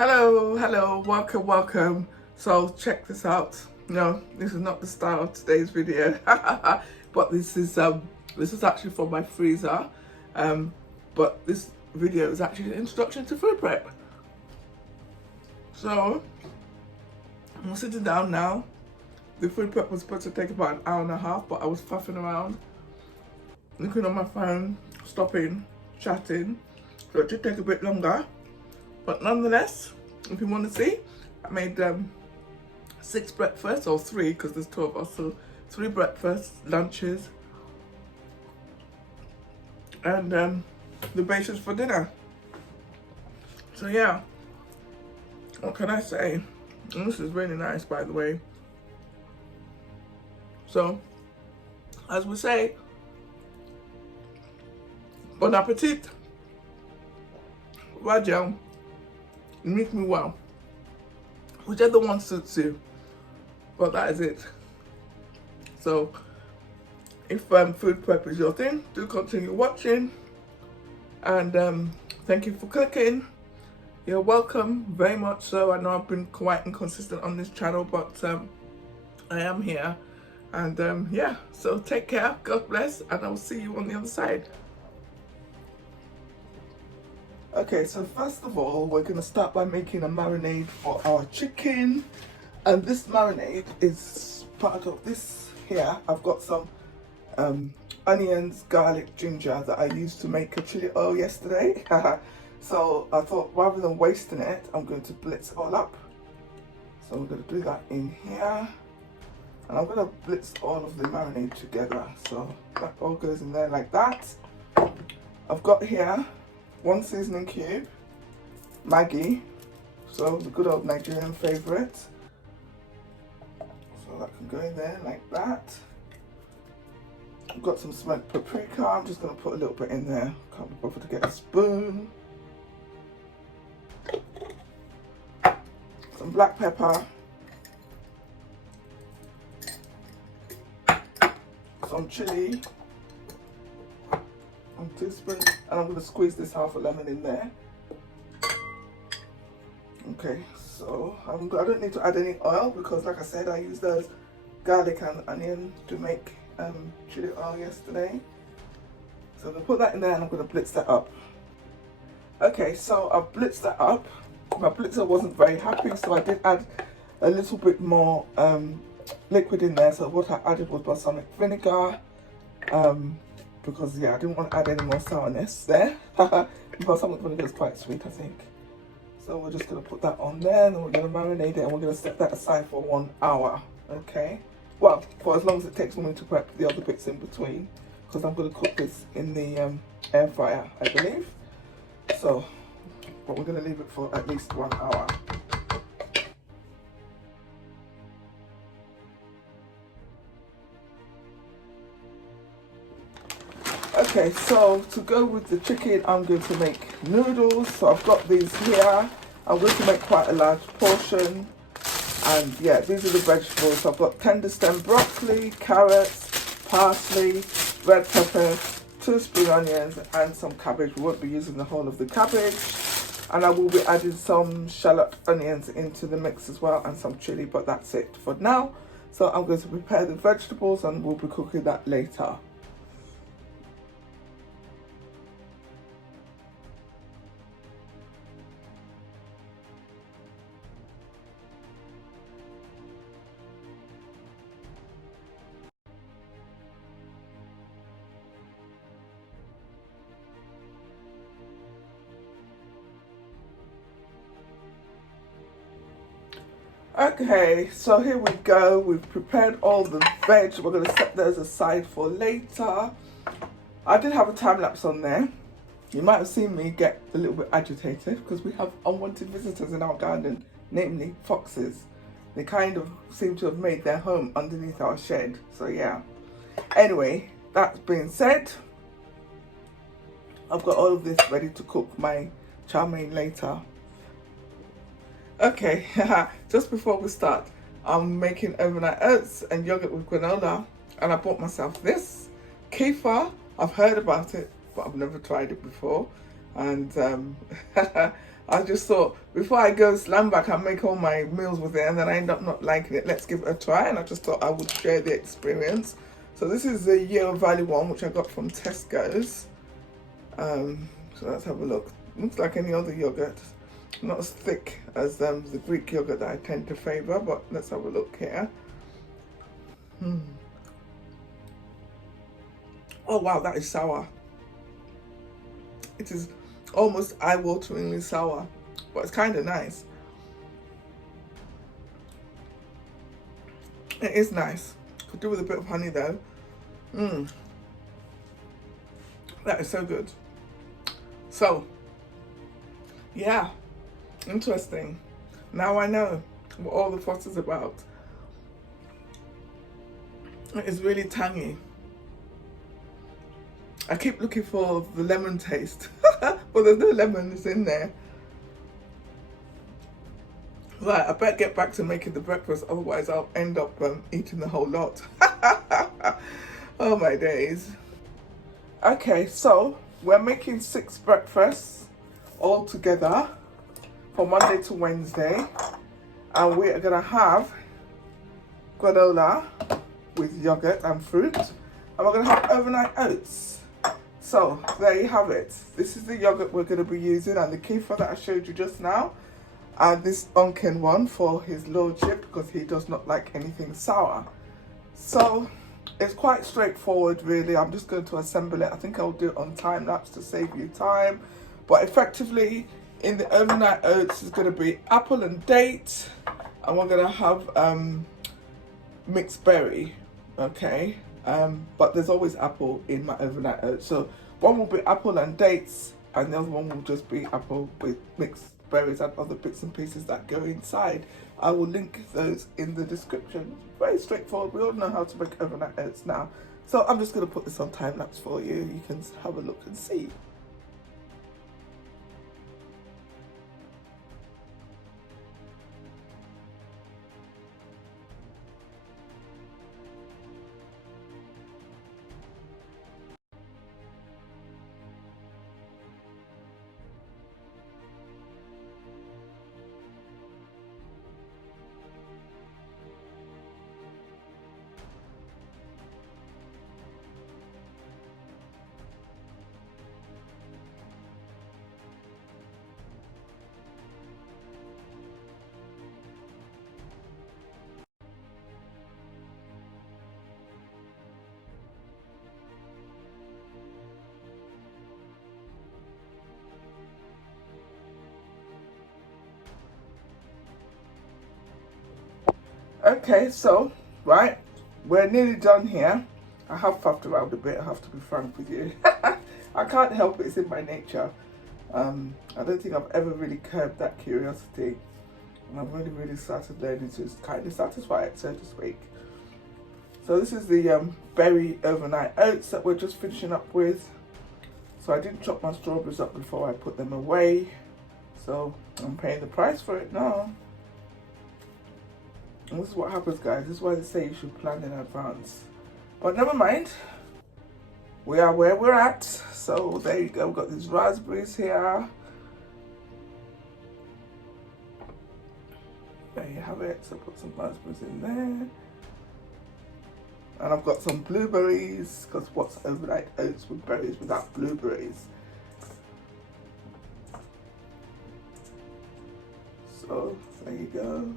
Hello, welcome. So check this out. No, this is not the style of today's video, but this is actually from my freezer. But this video is actually an introduction to food prep. So I'm sitting down now. The food prep was supposed to take about an hour and a half, but I was faffing around, looking on my phone, stopping, chatting, so it did take a bit longer. But nonetheless, if you want to see, I made 6 breakfasts, or 3 because there's 2 of us, so 3 breakfasts, lunches, and the basis for dinner. So yeah, what can I say? And this is really nice, by the way. So, as we say, bon appetit, Rajel. Make me well. Whichever one suits you. But that is it. So, if food prep is your thing, do continue watching. And thank you for clicking. You're welcome, very much so. I know I've been quite inconsistent on this channel, but I am here. And yeah, so take care, God bless, and I'll see you on the other side. Okay, so first of all, we're going to start by making a marinade for our chicken. And this marinade is part of this here. I've got some onions, garlic, ginger that I used to make a chili oil yesterday. So I thought rather than wasting it, I'm going to blitz it all up. So we're going to do that in here. And I'm going to blitz all of the marinade together. So that all goes in there like that. I've got here 1 seasoning cube, Maggi, so the good old Nigerian favourite. So that can go in there like that. I've got some smoked paprika. I'm just going to put a little bit in there. Can't be bothered to get a spoon. Some black pepper. Some chili. 1 teaspoon, and I'm going to squeeze this half a lemon in there. Okay, so I don't need to add any oil because, like I said, I used those garlic and onion to make chili oil yesterday. So I'm going to put that in there and I'm going to blitz that up. Okay, so I've blitzed that up. My blitzer wasn't very happy, so I did add a little bit more liquid in there. So what I added was balsamic vinegar. Because yeah, I didn't want to add any more sourness there. Balsamic vinegar is quite sweet, I think. So we're just going to put that on there, and then we're going to marinate it, and we're going to set that aside for 1 hour. Okay, well, for as long as it takes for me to prep the other bits in between, because I'm going to cook this in the air fryer, I believe. So, but we're going to leave it for at least 1 hour. Okay, so to go with the chicken, I'm going to make noodles. So I've got these here. I'm going to make quite a large portion. And yeah, these are the vegetables. So I've got tender stem broccoli, carrots, parsley, red pepper, 2 spring onions, and some cabbage. We won't be using the whole of the cabbage. And I will be adding some shallot onions into the mix as well, and some chili, but that's it for now. So I'm going to prepare the vegetables and we'll be cooking that later. Okay, so here we go. We've prepared all the veg. We're going to set those aside for later. I did have a time lapse on there. You might have seen me get a little bit agitated because we have unwanted visitors in our garden, namely foxes. They kind of seem to have made their home underneath our shed. So yeah. Anyway, that being said, I've got all of this ready to cook my chow mein later. Okay, just before we start, I'm making overnight oats and yogurt with granola, and I bought myself this kefir. I've heard about it, but I've never tried it before, and I just thought before I go slam back and make all my meals with it and then I end up not liking it, let's give it a try. And I just thought I would share the experience. So this is the Yeo Valley one, which I got from Tesco's. So let's have a look. Looks like any other yogurt. Not as thick as the Greek yogurt that I tend to favour, but let's have a look here. Oh wow, that is sour. It is almost eye-wateringly sour, but it's kind of nice. It is nice. Could do with a bit of honey though. That is so good. So, yeah, interesting. Now I know what all the fuss is about. It is really tangy. I keep looking for the lemon taste, but there's no lemons in there. Right, I better get back to making the breakfast, otherwise I'll end up eating the whole lot. Oh my days. Okay, so we're making 6 breakfasts all together for Monday to Wednesday, and we are gonna have granola with yogurt and fruit, and we're gonna have overnight oats. So there you have it. This is the yogurt we're going to be using, and the kefir that I showed you just now, and this Unken one for his lordship because he does not like anything sour. So it's quite straightforward really. I'm just going to assemble it. I think I'll do it on time lapse to save you time, but effectively in the overnight oats is going to be apple and date, and we're going to have mixed berry, okay? But there's always apple in my overnight oats. So one will be apple and dates, and the other one will just be apple with mixed berries and other bits and pieces that go inside. I will link those in the description. Very straightforward. We all know how to make overnight oats now. So I'm just going to put this on time lapse for you. You can have a look and see. Okay, so, right, we're nearly done here. I have faffed around a bit, I have to be frank with you. I can't help it, it's in my nature. I don't think I've ever really curbed that curiosity. And I've really started learning to kind of satisfy it, so to speak. So this is the berry overnight oats that we're just finishing up with. So I didn't chop my strawberries up before I put them away. So I'm paying the price for it now. And this is what happens, guys. This is why they say you should plan in advance. But never mind. We are where we're at. So there you go. We've got these raspberries here. There you have it. So put some raspberries in there. And I've got some blueberries, because what's overnight oats with berries without blueberries? So there you go.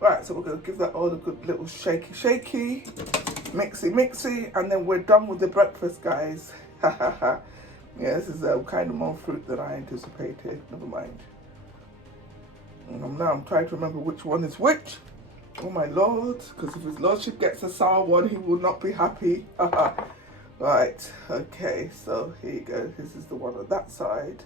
Right, so we're going to give that all a good little shaky, mixy, and then we're done with the breakfast, guys. Yeah, this is kind of more fruit than I anticipated. Never mind. And now I'm trying to remember which one is which. Oh my lord, because if his lordship gets a sour one, he will not be happy. Right, okay, so here you go. This is the one on that side.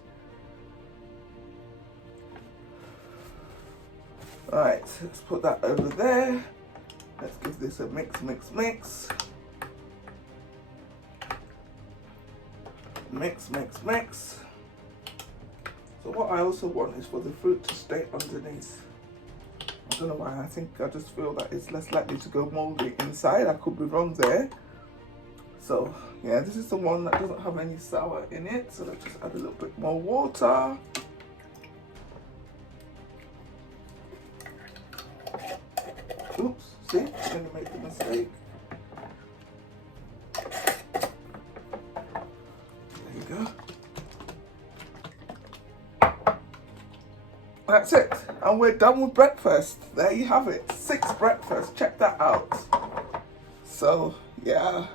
Right, let's put that over there. Let's give this a mix. Mix. So what I also want is for the fruit to stay underneath. I don't know why, I just feel that it's less likely to go moldy inside. I could be wrong there. So yeah, this is the one that doesn't have any sour in it. So let's just add a little bit more water. Oops, see, I'm gonna make the mistake. There you go. That's it, and we're done with breakfast. There you have it, 6 breakfasts. Check that out. So yeah.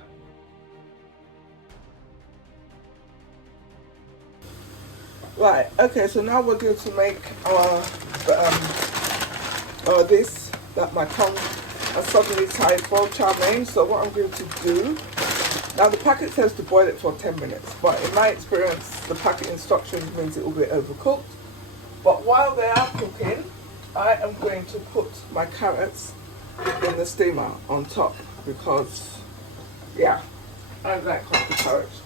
Right. Okay. So now we're going to make our this that my tongue has suddenly tied for chow mein. So what I'm going to do now, the packet says to boil it for 10 minutes, but in my experience, the packet instructions means it will be overcooked. But while they are cooking, I am going to put my carrots in the steamer on top because, yeah, I like cooked carrots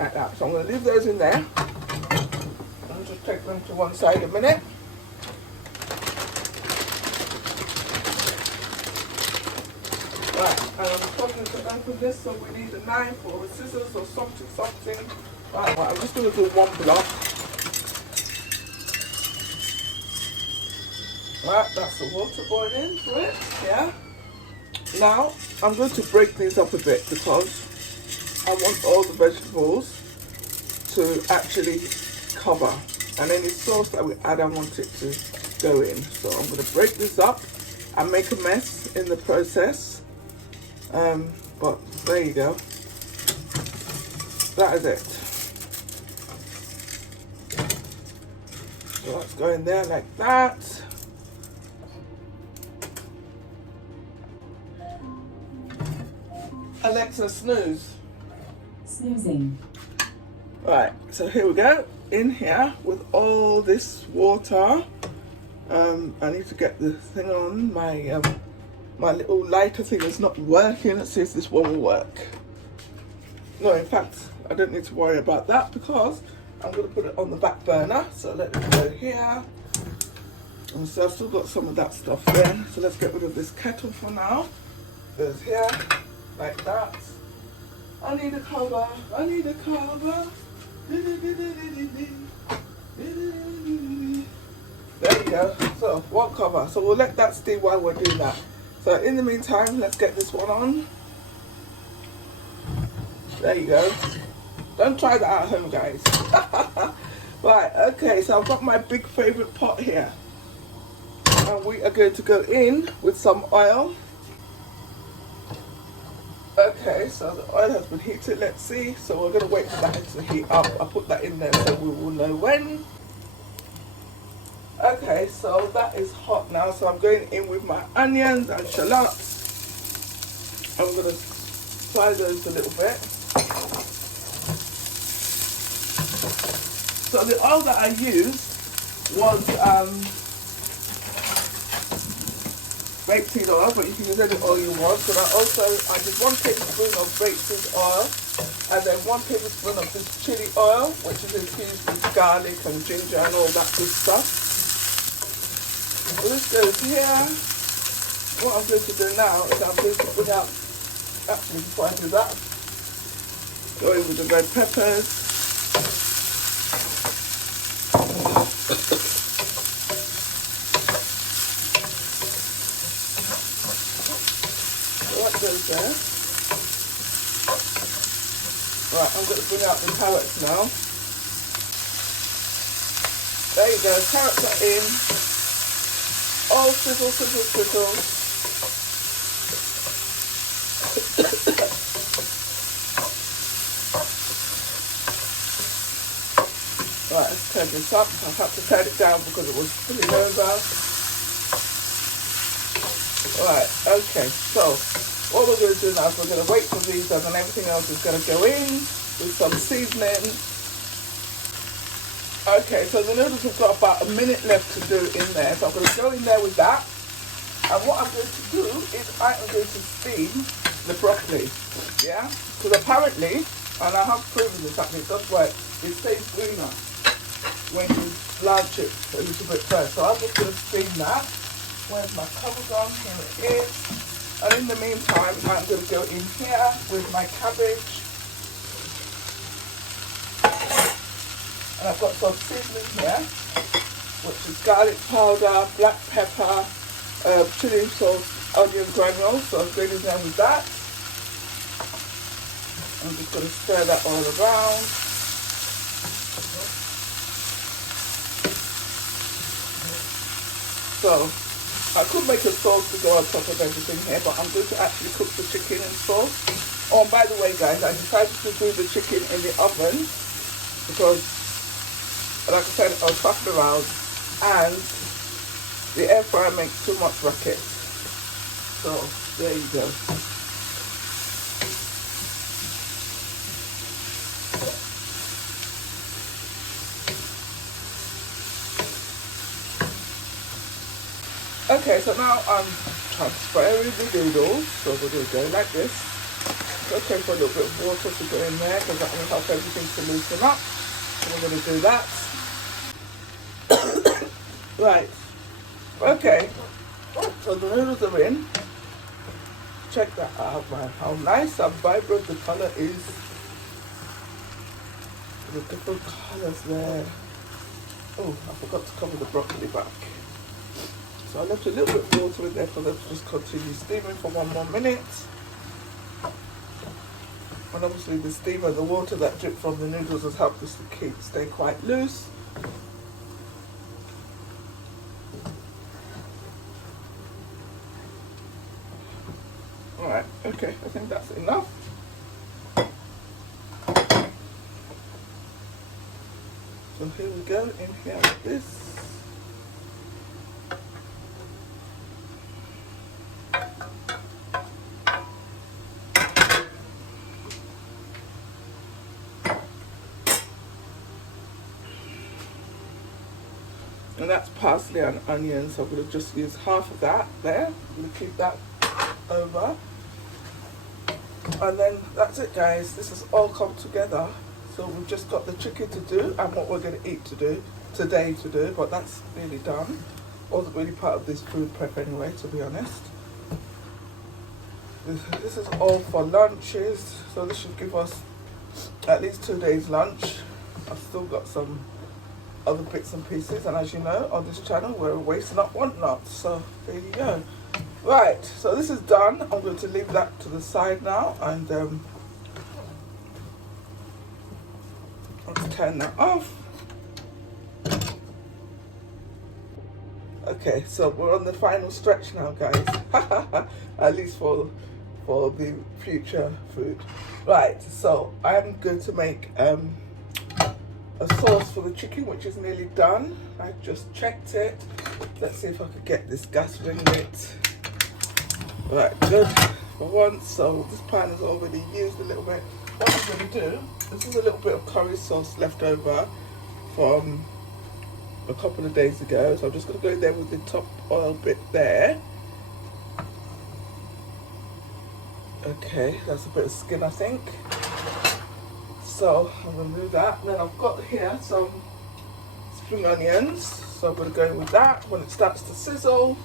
like that. So I'm going to leave those in there and just take them to one side a minute. Right, and I'm probably going to open this, so we need a knife or a scissors or something. Right, I'm just going to do one block. Right, that's the water boiling for it, yeah. Now, I'm going to break these up a bit because I want all the vegetables to actually cover. And any sauce that we add, I want it to go in. So I'm going to break this up and make a mess in the process. But there you go. That is it. So that's going there like that. Alexa, snooze. Snoozing. Right, so here we go. In here with all this water. I need to get the thing on. My little lighter thing is not working. Let's see if this one will work. No, in fact, I don't need to worry about that because I'm going to put it on the back burner. So let it go here. And so I've still got some of that stuff there. So let's get rid of this kettle for now. Goes here, like that. I need a cover. I need a cover. There you go. So one cover. So we'll let that steam while we're doing that. So in the meantime, let's get this one on. There you go. Don't try that at home, guys. Right, okay, so I've got my big favorite pot here. And we are going to go in with some oil. Okay, so the oil has been heated, let's see. So we're going to wait for that to heat up. I'll put that in there so we will know when. Okay, so that is hot now. So I'm going in with my onions and shallots. I'm going to fry those a little bit. So the oil that I used was rapeseed oil, but you can use any oil you want. So I did 1 tablespoon of rapeseed oil, and then 1 tablespoon of this chili oil, which is infused with garlic and ginger and all that good stuff. So this goes here. What I'm going to do now is I'm going to put out, actually before I do that, go in with the red peppers. Goes there. Right, I'm going to bring out the carrots now. There you go, carrots are in. Oh, sizzle, sizzle, sizzle. Right, let's turn this up. I've had to turn it down because it was spilling over. Right, okay, so what we're going to do now is we're going to wait for these and then everything else is going to go in with some seasoning. Okay, so the noodles have got about a minute left to do in there. So I'm going to go in there with that. And what I'm going to do is I am going to steam the broccoli. Yeah? Because apparently, and I have proven this actually, it does work, it stays greener when you blanch it a little bit first. So I'm just going to steam that. Where's my cover gone? Here it is. And in the meantime, I'm going to go in here with my cabbage. And I've got some seasoning here, which is garlic powder, black pepper, chili sauce, onion granules. So I'm going in there with that. I'm just going to stir that all around. So I could make a sauce to go on top of everything here, but I'm going to actually cook the chicken in sauce. Oh, and by the way, guys, I decided to do the chicken in the oven because, like I said, I was fucking around and the air fryer makes too much racket. So there you go. Okay, so now I'm transferring the noodles. So we're going to go like this. It's okay for a little bit of water to go in there because that will help everything to loosen up. So we're going to do that. Right. Okay. So the noodles are in. Check that out, man. How nice and vibrant the color is. The different colors there. Oh, I forgot to cover the broccoli back. So I left a little bit of water in there for them to just continue steaming for 1 more minute. And obviously the steam and the water that dripped from the noodles has helped this to stay quite loose. Alright, okay, I think that's enough. So here we go, in here with this. And that's parsley and onions, so I'm going to just use half of that there. I'm going to keep that over. And then that's it, guys. This has all come together. So we've just got the chicken to do and what we're going to eat today, but that's really done. Wasn't really part of this food prep anyway, to be honest. This is all for lunches, so this should give us at least 2 days lunch. I've still got some other bits and pieces, and as you know, on this channel we're waste not want not, so there you go. Right, so this is done. I'm going to leave that to the side now, and let's turn that off. Okay, so we're on the final stretch now, guys. At least for the future food. Right, so I'm going to make a sauce for the chicken, which is nearly done. I just checked it. Let's see if I could get this gas ring lit. Right, good for once. So this pan is already used a little bit. What I'm going to do, this is a little bit of curry sauce left over from a couple of days ago. So I'm just going to go in there with the top oil bit there. Okay, that's a bit of skin, I think. So I'm going to do that. Then I've got here some spring onions. So I'm going to go in with that. When it starts to sizzle,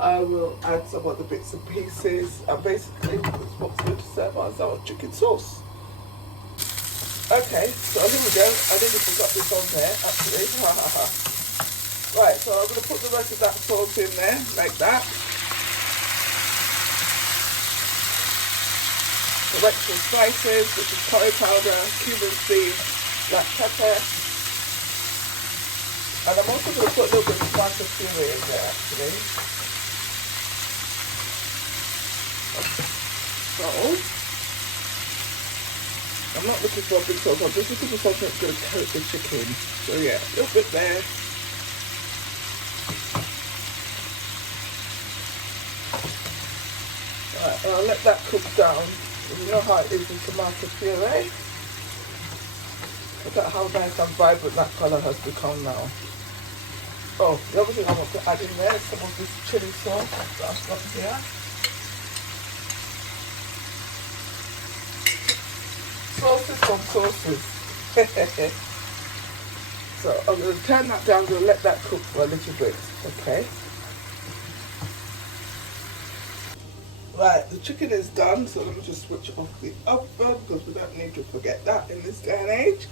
I will add some other bits and pieces. And basically, that's what's going to serve as our chicken sauce. Okay, so here we go. I nearly forgot this on there, actually. Right, so I'm going to put the rest of that sauce in there, like that. The extra spices, which is curry powder, cumin seeds, black pepper. And I'm also going to put a little bit of tomato puree in there, actually. So, I'm not looking for a big sauce, I'm just looking for something that's going to coat the chicken. So yeah, a little bit there. Alright, and I'll let that cook down. You know how it is with tomato puree. Look at how nice and vibrant that colour has become now. Oh, the other thing I want to add in there is some of this chili sauce that I've got here. Sauces from sauces. So I'm going to turn that down, I'm going to let that cook for a little bit, okay? Right, the chicken is done, so let me just switch off the oven because we don't need to forget that in this day and age.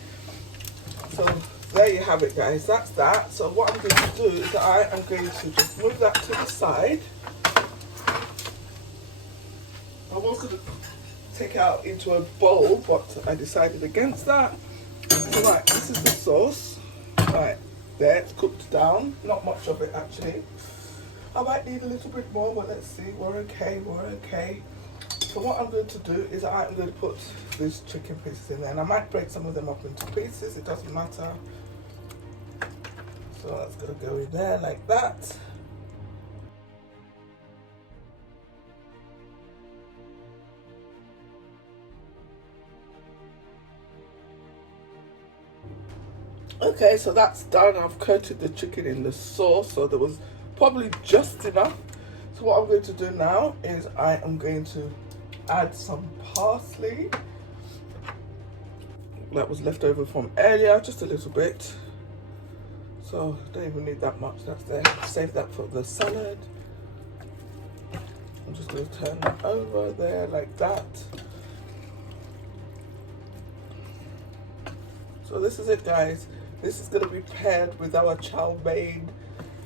So there you have it, guys, that's that. So what I'm going to do is I am going to just move that to the side. I was going to take it out into a bowl, but I decided against that. So right, this is the sauce. Right, there, it's cooked down. Not much of it actually. I might need a little bit more, but let's see. We're okay, we're okay. So what I'm going to do is I'm going to put these chicken pieces in there, and I might break some of them up into pieces, it doesn't matter. So that's going to go in there like that. Okay, so that's done. I've coated the chicken in the sauce, so there was probably just enough. So what I'm going to do now is I am going to add some parsley that was left over from earlier, just a little bit. So don't even need that much, that's there. Save that for the salad. I'm just going to turn that over there like that. So this is it, guys. This is going to be paired with our chow mein,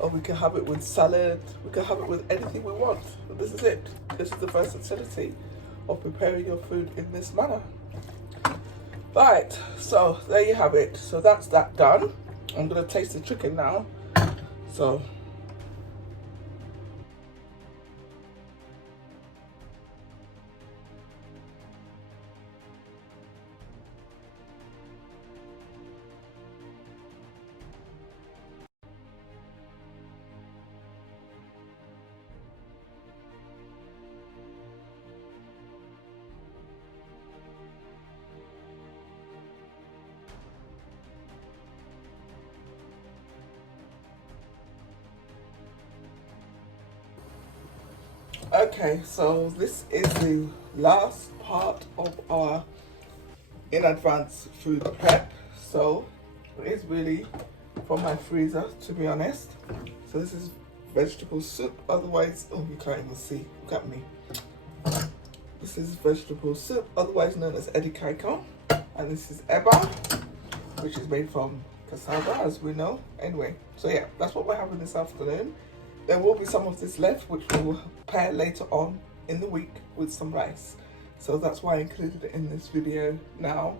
or we can have it with salad. We can have it with anything we want. But this is it. This is the versatility of preparing your food in this manner. Right, so there you have it. So that's that done. I'm going to taste the chicken now. So okay, so this is the last part of our in advance food prep. So it is really from my freezer, to be honest. So this is vegetable soup, otherwise, oh, you can't even see, look at me. This is vegetable soup, otherwise known as edikaikong, and this is eba, which is made from cassava, as we know. Anyway, so yeah, that's what we're having this afternoon. There will be some of this left, which we will pair later on in the week with some rice. So that's why I included it in this video now.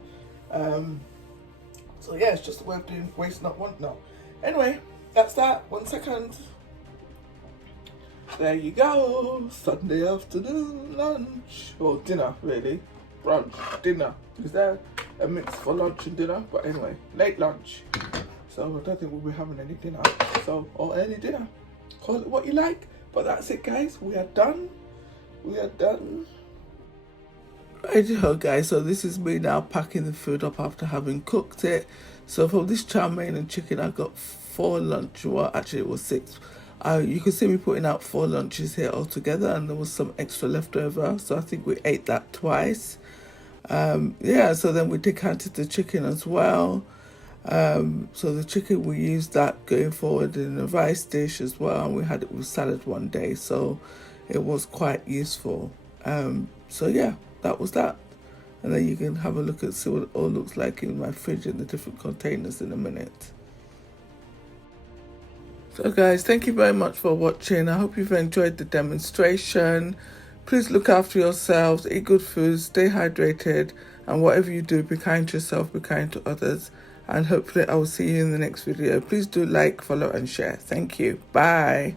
So yeah, it's just a way of doing waste not, want not. Anyway, that's that. 1 second. There you go. Sunday afternoon lunch, or dinner really. Brunch, dinner. Is there a mix for lunch and dinner? But anyway, late lunch. So I don't think we'll be having any dinner. So, or early dinner. Call it what you like. But that's it, guys. We are done. We are done. Righty-ho, guys, so this is me now packing the food up after having cooked it. So from this chow mein and chicken, I got 4 lunch, well actually it was 6. You can see me putting out 4 lunches here altogether, and there was some extra left over, so I think we ate that twice. Yeah, so then we decanted the chicken as well. So the chicken, we used that going forward in a rice dish as well, and we had it with salad one day, so it was quite useful. So yeah, that was that. And then you can have a look and see what it all looks like in my fridge in the different containers in a minute. So guys, thank you very much for watching. I hope you've enjoyed the demonstration. Please look after yourselves, eat good food, stay hydrated, and whatever you do, be kind to yourself, be kind to others. And hopefully I will see you in the next video. Please do like, follow and share. Thank you. Bye.